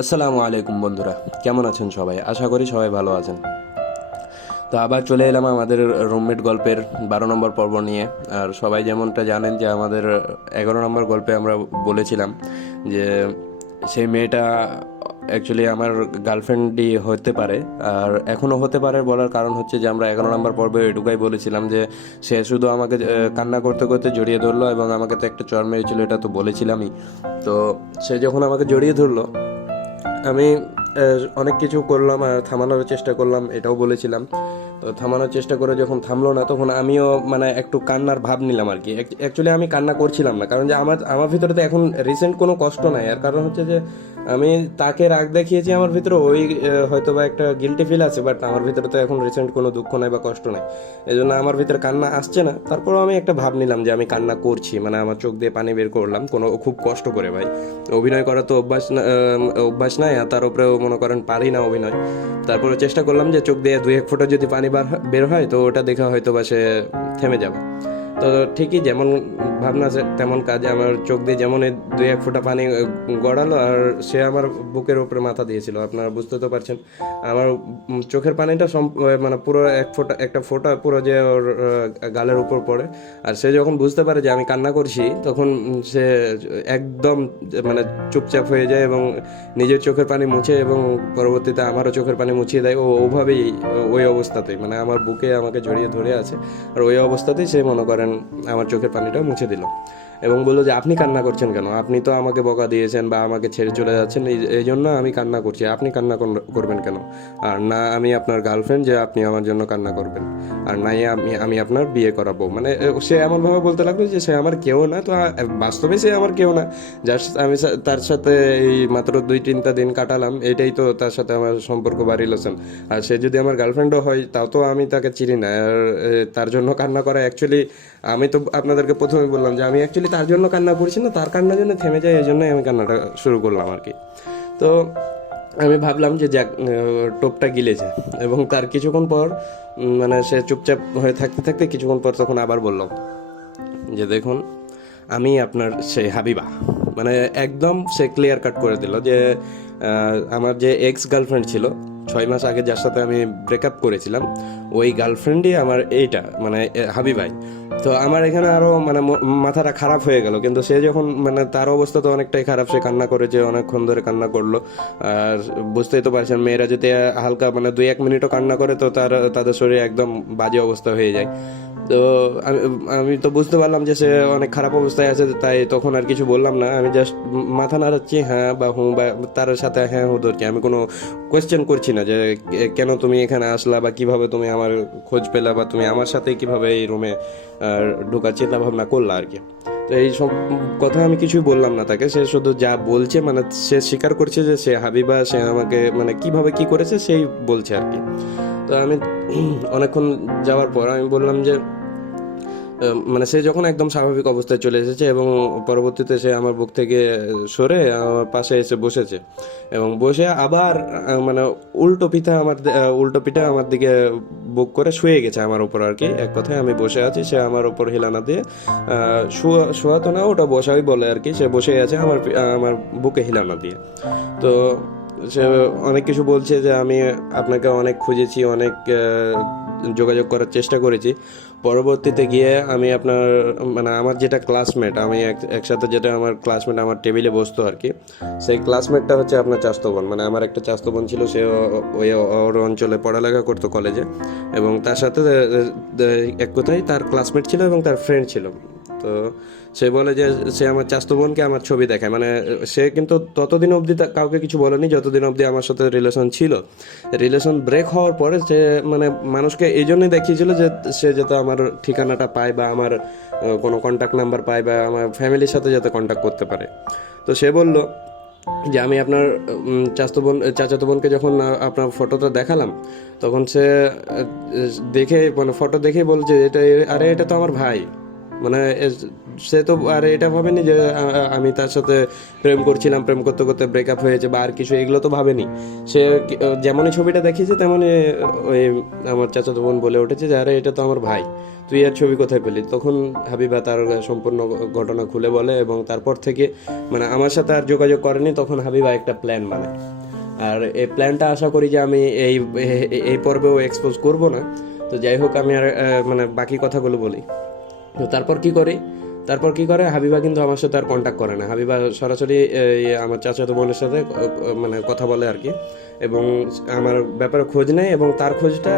আসসালামু আলাইকুম বন্ধুরা, কেমন আছেন সবাই? আশা করি সবাই ভালো আছেন। তো আবার চলে এলাম আমাদের রুমমেট গল্পের বারো নম্বর পর্ব নিয়ে। আর সবাই যেমনটা জানেন যে আমাদের এগারো নম্বর গল্পে আমরা বলেছিলাম যে সেই মেয়েটা অ্যাকচুয়ালি আমার গার্লফ্রেন্ডই হতে পারে। আর এখনও হতে পারে বলার কারণ হচ্ছে যে আমরা এগারো নম্বর পর্বে এটুকাই বলেছিলাম যে সে শুধু আমাকে কান্না করতে করতে জড়িয়ে ধরলো এবং আমাকে তো একটা চর মেরেছিল, এটা তো বলেছিলামই। তো সে যখন আমাকে জড়িয়ে ধরলো আমি অনেক কিছু করলাম আর থামানোর চেষ্টা করলাম, এটাও বলেছিলাম। তো থামানোর চেষ্টা করে যখন থামলো না, তখন আমিও মানে একটু কান্নার ভাব নিলাম আর কি। অ্যাকচুয়ালি আমি কান্না করছিলাম না, কারণ যে আমার আমার ভিতরে তো এখন রিসেন্ট কোনো কষ্ট নাই। আর কারণ হচ্ছে যে আমি তাকে রাগ দেখিয়েছি আমার ভিতরে, ওই হয়তো বা একটা গিলটি ফিল আছে বাট আমার ভিতরে তো এখন রিসেন্ট কোনো দুঃখ নাই বা কষ্ট নাই। এই জন্য আমার ভিতরে কান্না আসছে না। তারপরেও আমি একটা ভাব নিলাম যে আমি কান্না করছি মানে আমার চোখ দিয়ে পানি বের করলাম, কোনো খুব কষ্ট করে ভাই। অভিনয় করা তো অভ্যাস না অভ্যাস নাই, আর তার উপরেও মনে করেন পারি না অভিনয়। তারপরে চেষ্টা করলাম যে চোখ দিয়ে দুই এক ফোঁটা যদি পানি বার বের হয়, তো ওটা দেখা হয়তো বা সে থেমে যাবে। তো ঠিকই যেমন ভাবনা তেমন কাজে আমার চোখ দিয়ে যেমন দুই এক ফোঁটা পানি গড়ালো আর সে আমার বুকের উপরে মাথা দিয়েছিল। আপনারা বুঝতে তো পারছেন, আমার চোখের পানিটা মানে পুরো এক ফোঁটা, একটা ফোঁটা পুরো যে ওর গালের উপর পড়ে। আর সে যখন বুঝতে পারে যে আমি কান্না করছি, তখন সে একদম মানে চুপচাপ হয়ে যায় এবং নিজের চোখের পানি মুছে এবং পরবর্তীতে আমারও চোখের পানি মুছিয়ে দেয়। ও ওভাবেই ওই অবস্থাতেই মানে আমার বুকে আমাকে জড়িয়ে ধরে আছে। আর ওই অবস্থাতেই সে মনে করেন আমার চোখের পানিটা মুছে দিল। এবং বলল যে আপনি কান্না করছেন কেন? আপনি তো আমাকে বকা দিয়েছেন বা আমাকে ছেড়ে চলে যাচ্ছেন এই- জন্য আমি কান্না করছি। আপনি কান্না করবেন কেন? আর না আমি আপনার গার্লফ্রেন্ড যে আপনি আমার জন্য কান্না করবেন। আর নাই আমি আমি আপনার বিয়ে করাবো। মানে সে এমনভাবে বলতে লাগল যে সে আমার কেউ না। তো বাস্তবে সে আমার কেউ না। যার আমি তার সাথে এই মাত্র দুই তিনটা দিন কাটালাম এটাই তো তার সাথে আমার সম্পর্ক বা রিলেশন আর সে যদি আমার গার্লফ্রেন্ডও হয় তাও তো আমি তাকে চিনি না। আর তার জন্য কান্না করা অ্যাকচুয়ালি আমি তো আপনাদেরকে প্রথমে বললাম যে আমি অ্যাকচুয়ালি তার জন্য কান্না করছি না, তার কান্নার জন্য থেমে যায় এই জন্যই আমি কান্নাটা শুরু করলাম আর কি। তো আমি ভাবলাম যে যাক টোপটা গিলেছে এবং তার কিছুক্ষণ পর মানে সে চুপচাপ হয়ে থাকতে থাকতে কিছুক্ষণ পর তখন আবার বললাম যে দেখুন, আমি আপনার সেই হাবিবা। মানে একদম সে ক্লিয়ার কাট করে দিল যে আমার যে এক্স গার্লফ্রেন্ড ছিল, ছয় মাস আগে যার সাথে আমি ব্রেকআপ করেছিলাম, ওই গার্লফ্রেন্ডই আমার এইটা মানে হাবিবাই। তো আমার এখানে আরও মানে মাথাটা খারাপ হয়ে গেল। কিন্তু সে যখন মানে তার অবস্থা তো অনেকটাই খারাপ, সে কান্না করেছে অনেকক্ষণ ধরে কান্না করল। আর বুঝতেই তো পারছেন, মেয়েরা যদি হালকা মানে দুই এক মিনিটও কান্না করে তো তার, তাদের শরীরে একদম বাজে অবস্থা হয়ে যায়। তো আমি আমি তো বুঝতে পারলাম যে সে অনেক খারাপ অবস্থায় আছে, তাই তখন আর কিছু বললাম না। আমি জাস্ট মাথা নাড়াচ্ছি হ্যাঁ বা হুঁ বা তার সাথে হ্যাঁ হুঁ ধরছি। আমি কোনো কোয়েশ্চেন করছি না যে কেন তুমি এখানে আসলা বা কীভাবে তুমি আমার খোঁজ পেলা বা তুমি আমার সাথে কীভাবে এই রুমে ঢোকার চিন্তা ভাবনা করল আর কি। তো এই সব কথা আমি কিছুই বললাম না তাকে। সে শুধু যা বলছে মানে সে স্বীকার করছে যে সে হাবিবা, সে আমাকে মানে কীভাবে কি করেছে, সেই বলছে আর কি। তো আমি অনেকক্ষণ যাওয়ার পর আমি বললাম যে মানে সে যখন একদম স্বাভাবিক অবস্থায় চলে এসেছে এবং পরবর্তীতে সে আমার বুক থেকে সরে আমার পাশে এসে বসেছে এবং বসে আবার মানে উল্টো পিঠা আমার উল্টো পিঠা আমার দিকে বুক করে শুয়ে গেছে আমার উপর আর কি। এক কথায় আমি বসে আছি, সে আমার উপর হেলানা দিয়ে শোয়া তো না, ওটা বসাই বলে আর কি। সে বসে আছে আমার আমার বুকে হেলানা দিয়ে। তো সে অনেক কিছু বলছে যে আমি আপনাকে অনেক খুঁজেছি, অনেক যোগাযোগ করার চেষ্টা করেছি। পরবর্তীতে গিয়ে আমি আপনার মানে আমার যেটা ক্লাসমেট আমি এক- একসাথে যেটা আমার ক্লাসমেট আমার টেবিলে বসতো আর কি সেই ক্লাসমেটটা হচ্ছে আপনার চাস্তবন মানে আমার একটা চাস্তবন ছিল, সে ওই ওর অঞ্চলে পড়ালেখা করতো কলেজে এবং তার সাথে এক কথায় তার ক্লাসমেট ছিল এবং তার ফ্রেন্ড ছিল। তো সে বলে যে সে আমার চাস্তো বোনকে আমার ছবি দেখায়। মানে সে কিন্তু ততদিন অবধি কাউকে কিছু বলেনি, যতদিন অবধি আমার সাথে রিলেশন ছিল। রিলেশন ব্রেক হওয়ার পরে সে মানে মানুষকে এই জন্যই দেখিয়েছিল যে সে যাতে আমার ঠিকানাটা পায় বা আমার কোনো কন্ট্যাক্ট নাম্বার পায় বা আমার ফ্যামিলির সাথে যাতে কন্ট্যাক্ট করতে পারে। তো সে বলল যে আমি আপনার চাচাতো বোন, চাচাতো বোনকে যখন আপনার ফটোটা দেখালাম, তখন সে দেখে মানে ফটো দেখে বলছে এটা, আরে এটা তো আমার ভাই। মানে সে তো আর এটা ভাবেনি যে আমি তার সাথে প্রেম করছিলাম, প্রেম করতে করতে ব্রেকআপ হয়েছে বা আর কিছু, এগুলো তো ভাবেনি। সে যেমনই ছবিটা দেখিয়েছে, তেমনই ওই আমার চাচাতো বোন বলে উঠেছে যে, আরে, এটা তো আমার ভাই, তুই আর ছবি কোথায় পেলি? তখন হাবিবা তার সম্পূর্ণ ঘটনা খুলে বলে এবং তারপর থেকে মানে আমার সাথে আর যোগাযোগ করেনি, তখন হাবিবা একটা প্ল্যান মানে আর এই প্ল্যানটা আশা করি যে, আমি এই এই পর্বেও এক্সপোজ করব না। তো যাই হোক, আমি আর মানে বাকি কথাগুলো বলি। তো তারপর কি করি? তারপর কি করে? হাবিবা কিন্তু আমার সাথে আর কন্ট্যাক্ট করে না। হাবিবা সরাসরি আমার চাচাতো বোনের সাথে মানে কথা বলে আর কি। এবং আমার ব্যাপারে খোঁজ নেয় এবং তার খোঁজটা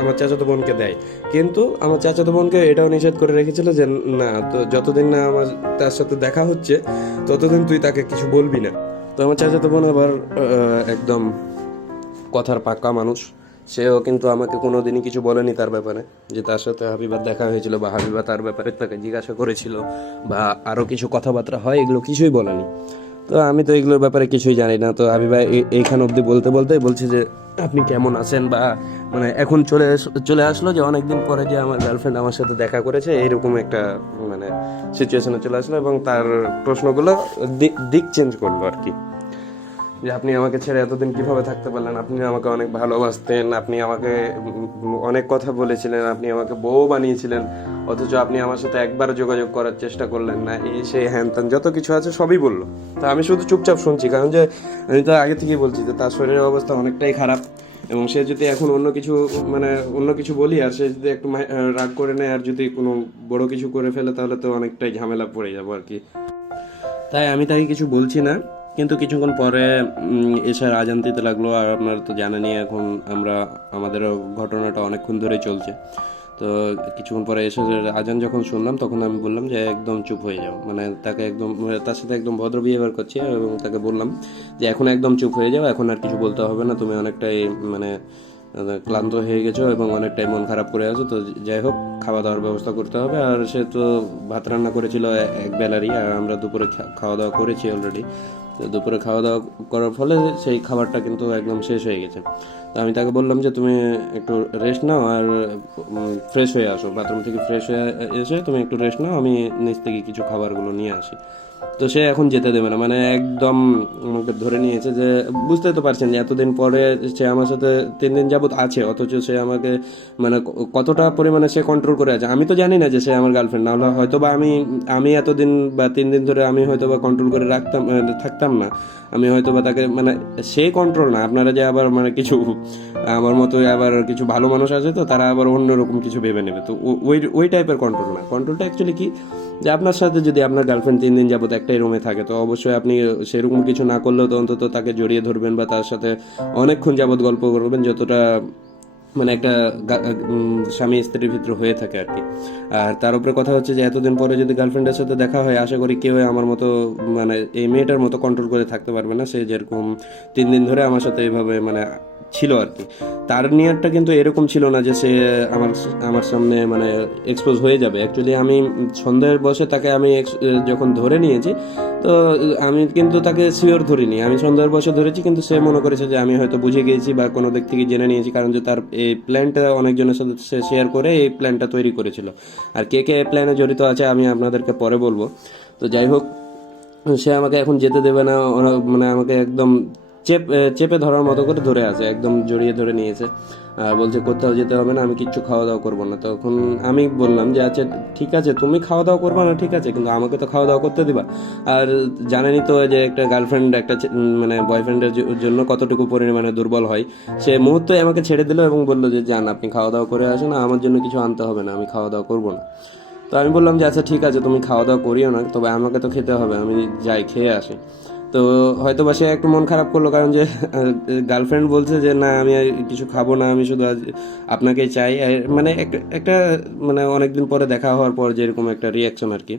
আমার চাচাতো বোনকে দেয়। কিন্তু আমার চাচাতো বোনকে এটাও নিষেধ করে রেখেছিল যে, না, তো যতদিন না আমার তার সাথে দেখা হচ্ছে, ততদিন তুই তাকে কিছু বলবি না। তো আমার চাচাতো বোন আবার একদম কথার পাক্কা মানুষ। সেও কিন্তু আমাকে কোনো দিনই কিছু বলেনি তার ব্যাপারে, যে তার সাথে হাবিবার দেখা হয়েছিল বা হাবিবা তার ব্যাপারে তাকে জিজ্ঞাসা করেছিল বা আরও কিছু কথাবার্তা হয়, এগুলো কিছুই বলেনি। তো আমি তো এগুলোর ব্যাপারে কিছুই জানি না। তো হাবিবা এই- এইখান অবধি বলতে বলতে বলছে যে, আপনি কেমন আছেন? বা মানে এখন চলে চলে আসলো যে অনেকদিন পরে যে আমার গার্লফ্রেন্ড আমার সাথে দেখা করেছে, এইরকম একটা মানে সিচুয়েশনে চলে আসলো এবং তার প্রশ্নগুলো দিক চেঞ্জ করল আর কি। যে আপনি আমাকে ছেড়ে এতদিন কীভাবে থাকতে পারলেন? আপনি আমাকে অনেক ভালোবাসতেন, আপনি আমাকে অনেক কথা বলেছিলেন, আপনি আমাকে বউ বানিয়েছিলেন, অথচ আপনি আমার সাথে একবার যোগাযোগ করার চেষ্টা করলেন না এই সেই হ্যান ত্যান যত কিছু আছে সবই বলল। তা আমি শুধু চুপচাপ শুনছি, কারণ যে, আমি তো আগে থেকেই বলছি যে তার শরীরের অবস্থা অনেকটাই খারাপ, এবং সে যদি এখন অন্য কিছু মানে অন্য কিছু বলি, আর সে যদি একটু রাগ করে নেয়, আর যদি কোনো বড় কিছু করে ফেলে, তাহলে তো অনেকটাই ঝামেলা পড়ে যাব আর কি। তাই আমি তাকে কিছু বলছি না। কিন্তু কিছুক্ষণ পরে এসে আজান দিতে লাগল, আর আপনারা তো জানেনই এখন আমরা, আমাদের ঘটনাটা অনেকক্ষণ ধরে চলছে। তো কিছুক্ষণ পরে এসে আজান যখন শুনলাম, তখন আমি বললাম যে, একদম চুপ হয়ে যাও। মানে তাকে একদম, তার সাথে একদম ভদ্র বিহেভিয়ার করছি, এবং তাকে বললাম যে, এখন একদম চুপ হয়ে যাও, এখন আর কিছু বলতে হবে না, তুমি অনেকটাই মানে ক্লান্ত হয়ে গেছো এবং অনেকটাই মন খারাপ করে আছো, তো যাই হোক খাওয়া দাওয়ার ব্যবস্থা করতে হবে। আর সে তো ভাত রান্না করেছিল এক বেলারই, আর আমরা দুপুরে খাওয়া দাওয়া করেছি অলরেডি তো দুপুরে খাওয়া দাওয়া করার ফলে সেই খাবারটা কিন্তু একদম শেষ হয়ে গেছে। তো আমি তাকে বললাম যে, তুমি একটু রেস্ট নাও, আর ফ্রেশ হয়ে আসো। বাথরুম থেকে ফ্রেশ হয়ে এসে তুমি একটু রেস্ট নাও, আমি নিচ থেকে কিছু খাবারগুলো নিয়ে আসি। তো সে এখন যেতে দেবে না। মানে একদম আমাকে ধরে নিয়েছে যে, বুঝতে তো পারছেন যে এতদিন পরে সে আমার সাথে তিন দিন যাবত আছে, অথচ সে আমাকে মানে কতটা পরিমাণে সে কন্ট্রোল করে আছে। আমি তো জানি না যে সে আমার গার্লফ্রেন্ড না হলে হয়তো বা আমি আমি এতদিন বা তিন দিন ধরে আমি হয়তো বা কন্ট্রোল করে রাখতাম থাকতাম না। আমি হয়তো বা তাকে মানে সে কন্ট্রোল না। আপনারা যে আবার মানে কিছু, আমার মতো আবার কিছু ভালো মানুষ আছে তো, তারা আবার অন্যরকম কিছু ভেবে নেবে। তো ওই ওই টাইপের কন্ট্রোল না। কন্ট্রোলটা অ্যাকচুয়ালি কি? যে আপনার সাথে যদি আপনার গার্লফ্রেন্ড তিন দিন যাবত একটাই রুমে থাকে। তো অবশ্যই আপনি সেরকম কিছু না করলেও তো অন্তত তাকে জড়িয়ে ধরবেন বা তার সাথে অনেকক্ষণ যাবৎ গল্প করবেন, যতটা মানে একটা স্বামী স্ত্রীর ভিতরে হয়ে থাকে আর কি। আর তার উপরে কথা হচ্ছে যে, এতদিন পরে যদি গার্লফ্রেন্ডের সাথে দেখা হয়, আশা করি কেউ আমার মতো মানে এই মেয়েটার মতো কন্ট্রোল করে থাকতে পারবে না। সে যেরকম তিন দিন ধরে আমার সাথে এইভাবে মানে ছিল আর কি। তার নিয়ারটা কিন্তু এরকম ছিল না যে সে আমার আমার সামনে মানে এক্সপোজ হয়ে যাবে। অ্যাকচুয়ালি আমি সন্দেহের বসে তাকে আমি যখন ধরে নিয়েছি, তো আমি কিন্তু তাকে শিওর ধরিনি। আমি সন্দেহের বসে ধরেছি, কিন্তু সে মনে করেছে যে আমি হয়তো বুঝে গিয়েছি বা কোনো দিক থেকে জেনে নিয়েছি, কারণ যে তার এই প্ল্যানটা অনেকজনের সাথে সে শেয়ার করে এই প্ল্যানটা তৈরি করেছিল। আর কে কে প্ল্যানে জড়িত আছে আমি আপনাদেরকে পরে বলব। তো যাই হোক, সে আমাকে এখন যেতে দেবে না। ওরা- মানে আমাকে একদম চেপ চেপে ধরার মতো করে ধরে আছে একদম জড়িয়ে ধরে নিয়েছে। আর বলছে কোথাও যেতে হবে না আমি কিচ্ছু খাওয়া দাওয়া করব না। তখন আমি বললাম যে আচ্ছা ঠিক আছে তুমি খাওয়া দাওয়া করবে না ঠিক আছে কিন্তু আমাকে তো খাওয়া দাওয়া করতে দিবা। আর জানেনই তো যে একটা গার্লফ্রেন্ড একটা মানে বয়ফ্রেন্ডের জন্য কতটুকু পরিমাণে দুর্বল হয় সে মুহূর্তে আমাকে ছেড়ে দিল এবং বলল যে যান আপনি খাওয়া দাওয়া করে আসেন আমার জন্য কিছু আনতে হবে না আমি খাওয়া দাওয়া করব না। তো আমি বললাম যে আচ্ছা ঠিক আছে তুমি খাওয়া দাওয়া করিও না তবে আমাকে তো খেতে হবে আমি যাই খেয়ে আসি। তো হয়তো বা সে একটু মন খারাপ করল কারণ যে গার্লফ্রেন্ড বলছে যে, না, আমি আর কিছু খাব না, আমি শুধু আজ আপনাকেই চাই। মানে একটা একটা মানে অনেকদিন পরে দেখা হওয়ার পর যেরকম একটা রিয়াকশন আর কি।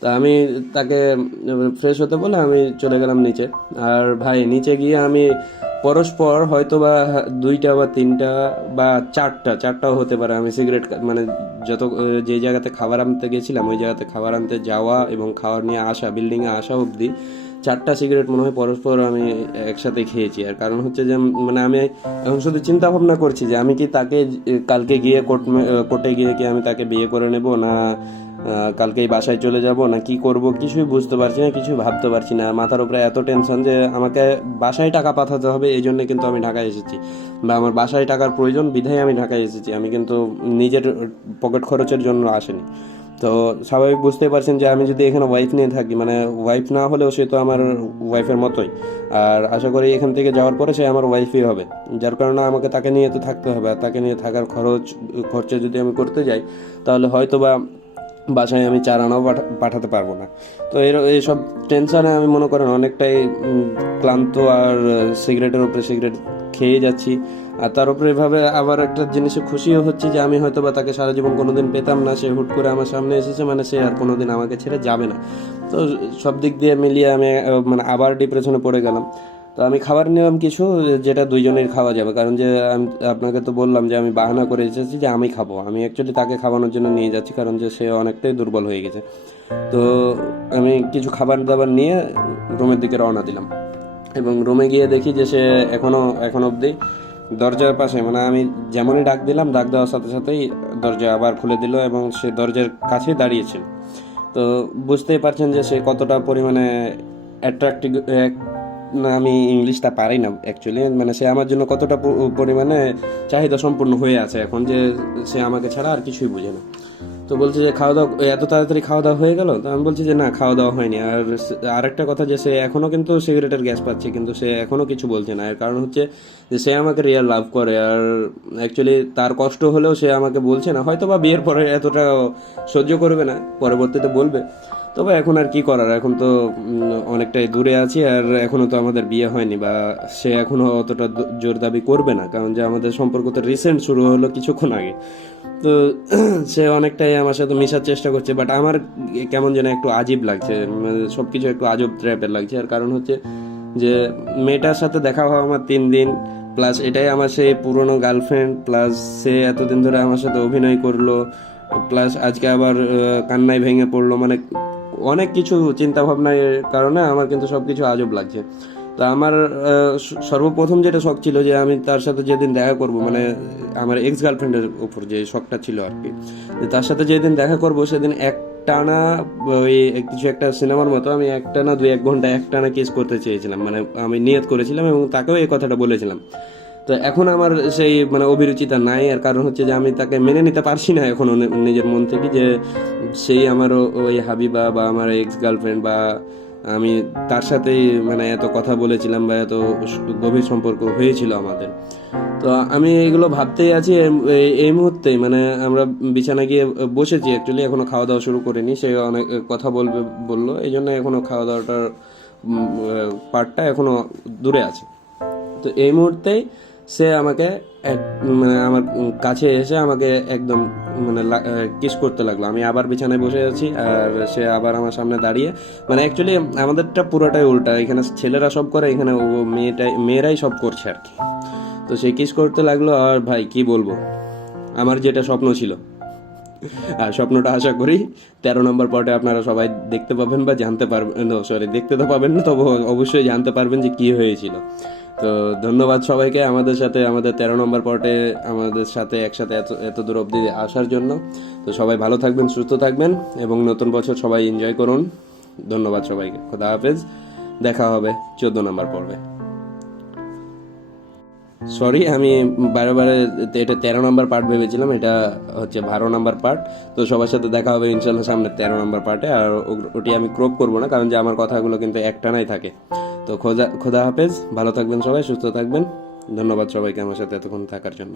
তা আমি তাকে ফ্রেশ হতে বলে আমি চলে গেলাম নিচে। আর ভাই, নিচে গিয়ে আমি পরস্পর হয়তো বা দুইটা বা তিনটা বা চারটা, চারটাও হতে পারে। আমি সিগারেট মানে যত, যে জায়গাতে খাবার আনতে গেছিলাম, ওই জায়গাতে খাবার আনতে যাওয়া এবং খাবার নিয়ে আসা বিল্ডিংয়ে আসা অবধি চারটা সিগারেট মনে হয় পরস্পর আমি একসাথে খেয়েছি। আর কারণ হচ্ছে যে মানে আমি এখন শুধু চিন্তা ভাবনা করছি যে, আমি কি তাকে কালকে গিয়ে কোর্ট কোর্টে গিয়ে কি আমি তাকে বিয়ে করে নেব না কালকেই বাসায় চলে যাব না, কি করব? কিছুই বুঝতে পারছি না, কিছুই ভাবতে পারছি না। মাথার উপরে এত টেনশন যে, আমাকে বাসায় টাকা পাঠাতে হবে এই জন্য কিন্তু আমি ঢাকায় এসেছি। বা আমার বাসায় টাকার প্রয়োজন, বিধায় আমি ঢাকায় এসেছি। আমি কিন্তু নিজের পকেট খরচের জন্য আসেনি। তো স্বাভাবিক বুঝতেই পারছেন যে আমি যদি এখানে ওয়াইফ নিয়ে থাকি মানে ওয়াইফ না হলেও সে তো আমার ওয়াইফের মতোই। আর আশা করি এখান থেকে যাওয়ার পরে সে আমার ওয়াইফই হবে। যার কারণে আমাকে তাকে নিয়ে তো থাকতে হবে। আর তাকে নিয়ে থাকার খরচ, খরচা যদি আমি করতে যাই, তাহলে হয়তো বা বাসায় আমি চার আনাও পাঠা- পাঠাতে পারব না। তো এর এইসব টেনশনে আমি মনে করেন অনেকটাই ক্লান্ত আর সিগারেটের উপরে সিগারেট খেয়ে যাচ্ছি। আর তার উপরে এভাবে আবার একটা জিনিসে খুশিও হচ্ছে যে আমি হয়তো বা তাকে সারা জীবন কোনোদিন পেতাম না, সে হুট করে আমার সামনে এসেছে মানে সে আর কোনোদিন আমাকে ছেড়ে যাবে না। তো সব দিক দিয়ে মিলিয়ে আমি মানে আবার ডিপ্রেশনে পড়ে গেলাম। তো আমি খাবার নিলাম কিছু, যেটা দুইজনের খাওয়া যাবে। কারণ যে আমি, আপনাকে তো বললাম যে আমি বাহানা করে এসেছি যে আমি খাব। আমি অ্যাকচুয়ালি তাকে খাওয়ানোর জন্য নিয়ে যাচ্ছি, কারণ যে সে অনেকটাই দুর্বল হয়ে গেছে। তো আমি কিছু খাবার দাবার নিয়ে রুমের দিকে রওনা দিলাম। এবং রুমে গিয়ে দেখি যে সে এখনও এখন অবধি দরজার পাশে মানে আমি যেমনই ডাক দিলাম, ডাক দেওয়ার সাথে সাথেই দরজা আবার খুলে দিল এবং সে দরজার কাছে দাঁড়িয়েছিল। তো বুঝতেই পারছেন যে সে কতটা পরিমাণে অ্যাট্রাক্টিভ না, আমি ইংলিশটা পারি না অ্যাকচুয়ালি মানে সে আমার জন্য কতটা পরিমাণে চাহিদা সম্পূর্ণ হয়ে আছে এখন যে সে আমাকে ছাড়া আর কিছুই বুঝে না। তো বলছে যে খাওয়া দাওয়া, এত তাড়াতাড়ি খাওয়া দাওয়া হয়ে গেল? তো আমি বলছি যে না, খাওয়া দাওয়া হয়নি। আর আরেকটা কথা যে সে এখনও কিন্তু সিগারেটের গ্যাস পাচ্ছে, কিন্তু সে এখনও কিছু বলছে না। এর কারণ হচ্ছে যে সে আমাকে রিয়াল লাভ করে। আর অ্যাকচুয়ালি তার কষ্ট হলেও সে আমাকে বলছে না। হয়তো বা বিয়ের পরে এতটা সহ্য করবে না, পরবর্তীতে বলবে। তবে এখন আর কি করার? এখন তো অনেকটাই দূরে আছি আর এখনও তো আমাদের বিয়ে হয়নি বা সে এখনও অতটা জোর দাবি করবে না। কারণ যে আমাদের সম্পর্ক তো রিসেন্ট শুরু হলো কিছুক্ষণ আগে। তো সে অনেকটাই আমার সাথে মেশার চেষ্টা করছে বাট আমার কেমন যেন একটু আজীব লাগছে। সব কিছু একটু আজব ট্র্যাপের লাগছে। আর কারণ হচ্ছে যে মেয়েটার সাথে দেখা হওয়া আমার তিন দিন প্লাস এটাই আমার সেই পুরনো গার্লফ্রেন্ড প্লাস সে এতদিন ধরে আমার সাথে অভিনয় করল প্লাস আজকে আবার কান্নায় ভেঙে পড়ল। মানে অনেক কিছু চিন্তা ভাবনার কারণে আমার কিন্তু সব কিছু আজব লাগছে। তো আমার সর্বপ্রথম যেটা শখ ছিল যে আমি তার সাথে যেদিন দেখা করব মানে আমার এক্স গার্লফ্রেন্ডের উপর যে শখটা ছিল আর কি তার সাথে যেদিন দেখা করব সেদিন একটানা ওই কিছু একটা সিনেমার মতো আমি একটানা দুই এক ঘণ্টা একটানা কিস করতে চেয়েছিলাম। মানে আমি নিয়ত করেছিলাম এবং তাকেও এই কথাটা বলেছিলাম। তো এখন আমার সেই মানে অভিরুচিটা নাই। আর কারণ হচ্ছে যে আমি তাকে মেনে নিতে পারছি না এখন নিজের মন থেকে যে সেই আমার ওই হাবিবা বা আমার এক্স গার্লফ্রেন্ড বা আমি তার সাথেই মানে এত কথা বলেছিলাম বা এত গভীর সম্পর্ক হয়েছিল আমাদের। তো আমি এগুলো ভাবতেই আছি এই- মুহূর্তেই। মানে আমরা বিছানা গিয়ে বসেছি অ্যাকচুয়ালি এখনও খাওয়া দাওয়া শুরু করিনি। সে অনেক কথা বলবে, বলল। এই জন্য এখনও খাওয়া দাওয়াটার পার্টটা এখনও দূরে আছে। তো এই মুহূর্তেই সে আমাকে মানে আমার কাছে এসে আমাকে একদম মানে কিস করতে লাগল। আমি আবার বিছানায় বসে আছি আর সে আবার আমার সামনে দাঁড়িয়ে মানে অ্যাকচুয়ালি আমাদেরটা পুরোটাই উল্টা। এখানে ছেলেরা সব করে, এখানে ও মেয়েটাই, মেয়েরাই সব করছে আর কি। তো সে কিস করতে লাগল আর ভাই, কি বলব? আমার যেটা স্বপ্ন ছিল। আর স্বপ্নটা আশা করি তেরো নম্বর পার্টে আপনারা সবাই দেখতে পাবেন বা জানতে পারবেন সরি দেখতে তো পাবেন না তবে অবশ্যই জানতে পারবেন যে কি হয়েছিল। তো ধন্যবাদ সবাইকে আমাদের সাথে, আমাদের তেরো নম্বর পার্টে আমাদের সাথে একসাথে এত এত দূর অবধি আসার জন্য। তো সবাই ভালো থাকবেন, সুস্থ থাকবেন এবং নতুন বছর সবাই এনজয় করুন। ধন্যবাদ সবাইকে। খোদা হাফেজ। দেখা হবে চোদ্দ নম্বর পর্বে। সরি আমি বারে বারে এটা তেরো নম্বর পার্ট ভেবেছিলাম, এটা হচ্ছে বারো নম্বর পার্ট। তো সবার সাথে দেখা হবে ইনশাল্লাহ সামনে তেরো নম্বর পার্টে। আর ওটি আমি ক্রপ করব না, কারণ যে আমার কথাগুলো কিন্তু একটানাই থাকে। তো খোদা খোদা হাফেজ, ভালো থাকবেন সবাই, সুস্থ থাকবেন। ধন্যবাদ সবাইকে আমার সাথে এতক্ষণ থাকার জন্য।